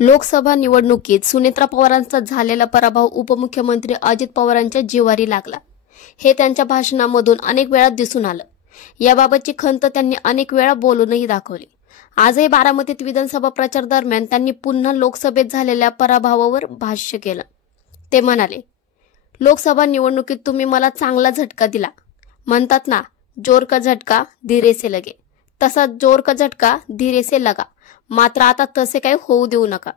लोकसभा निवडणुकीत सुनेत्रा पवारांचा झालेला पराभव उपमुख्यमंत्री अजित पवारांच्या जिव्हारी लागला. हे त्यांच्या भाषणामधून अनेक वेळा दिसून आलं. याबाबतची खंत त्यांनी अनेक वेळा बोलूनही दाखवली. आजही बारामतीत विधानसभा प्रचार दरम्यान त्यांनी पुन्हा लोकसभेत झालेल्या पराभवावर भाष्य केलं. ते म्हणाले, लोकसभा निवडणुकीत तुम्ही मला चांगला झटका दिला. म्हणतात ना, जोर का झटका धीरे से लगे, तसा जोर का झटका धीरे से लगा. मात्र आता तसे काही होऊ देऊ नका,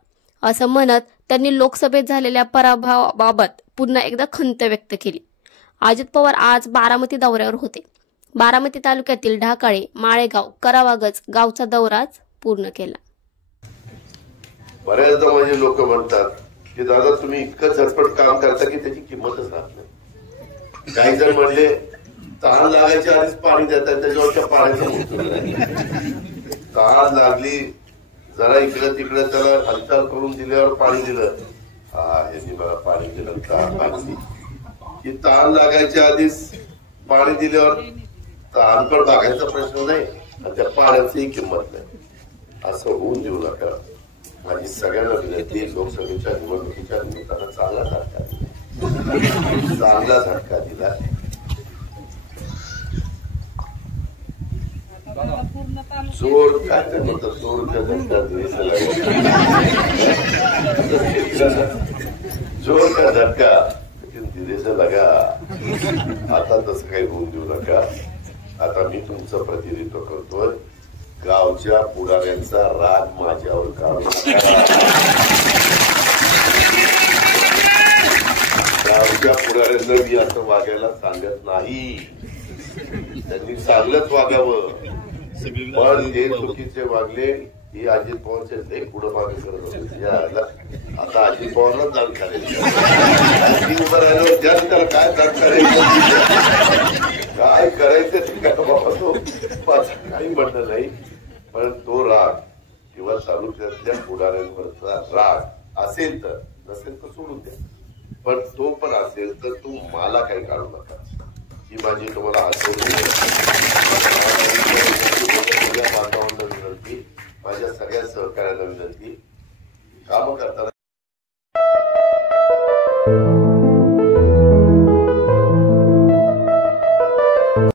असं म्हणत त्यांनी लोकसभेत झालेल्या पराभवाबाबत पुन्हा एकदा खंत व्यक्त केली. अजित पवार आज बारामती दौऱ्यावर होते. बारामती तालुक्यातील ढाकाळे, माळेगाव, करावागज गावचा दौराच पूर्ण केला. बऱ्याचदा माझे लोक म्हणतात की दादा तुम्ही इतकं झटपट काम करता की त्याची किंमतच राहत नाही. काही जण म्हणले तहान लागायच्या आधीच पाणी देतात, त्याच्यावरच्या पाण्याचं तहान लागली जरा इकडे तिकडे त्याला हालचाल करून दिल्यावर पाणी दिलं. यांनी मला पाणी दिलं, तहान लागली की तहान लागायच्या आधीच पाणी दिल्यावर तहान पण लागायचा प्रश्न नाही आणि त्या पाण्याचीही किंमत नाही. असं होऊन देऊ नका. माझी सगळ्यांना विनंती, लोकसभेच्या निवडणुकीच्या निमित्तानं चांगला झटका दिला. जोर काय ते म्हणतात, जोर का झटका जोर का झटका धीरे से लगा. आता तसं काही होऊन देऊ नका. आता मी तुमचं प्रतिनिधित्व करतोय. गावच्या पुढाऱ्यांचा राग माझ्यावर काढू नका. गावच्या पुढाऱ्यांना मी असं वागायला सांगत नाही. त्यांनी चांगलंच वागावं, पण जे चुकीचे वागले ही अजित पवारचे पुढे मागे करत होते. आता अजित पवारला जाण करायचं, उभं राहिलं त्याच त्याला काय जाण करायचं, काय करायचं ते बाबा तो काही म्हणणं नाही. पण तो राग किंवा तालुक्यातल्या पुढाऱ्यांवरचा राग असेल तर, नसेल तर सोडून द्या. पण तो पण असेल तर तू मला काही काढू नका. ही माझी तुम्हाला बांधवांना विनंती, माझ्या सगळ्या सहकार्यांना विनंती. काम करताना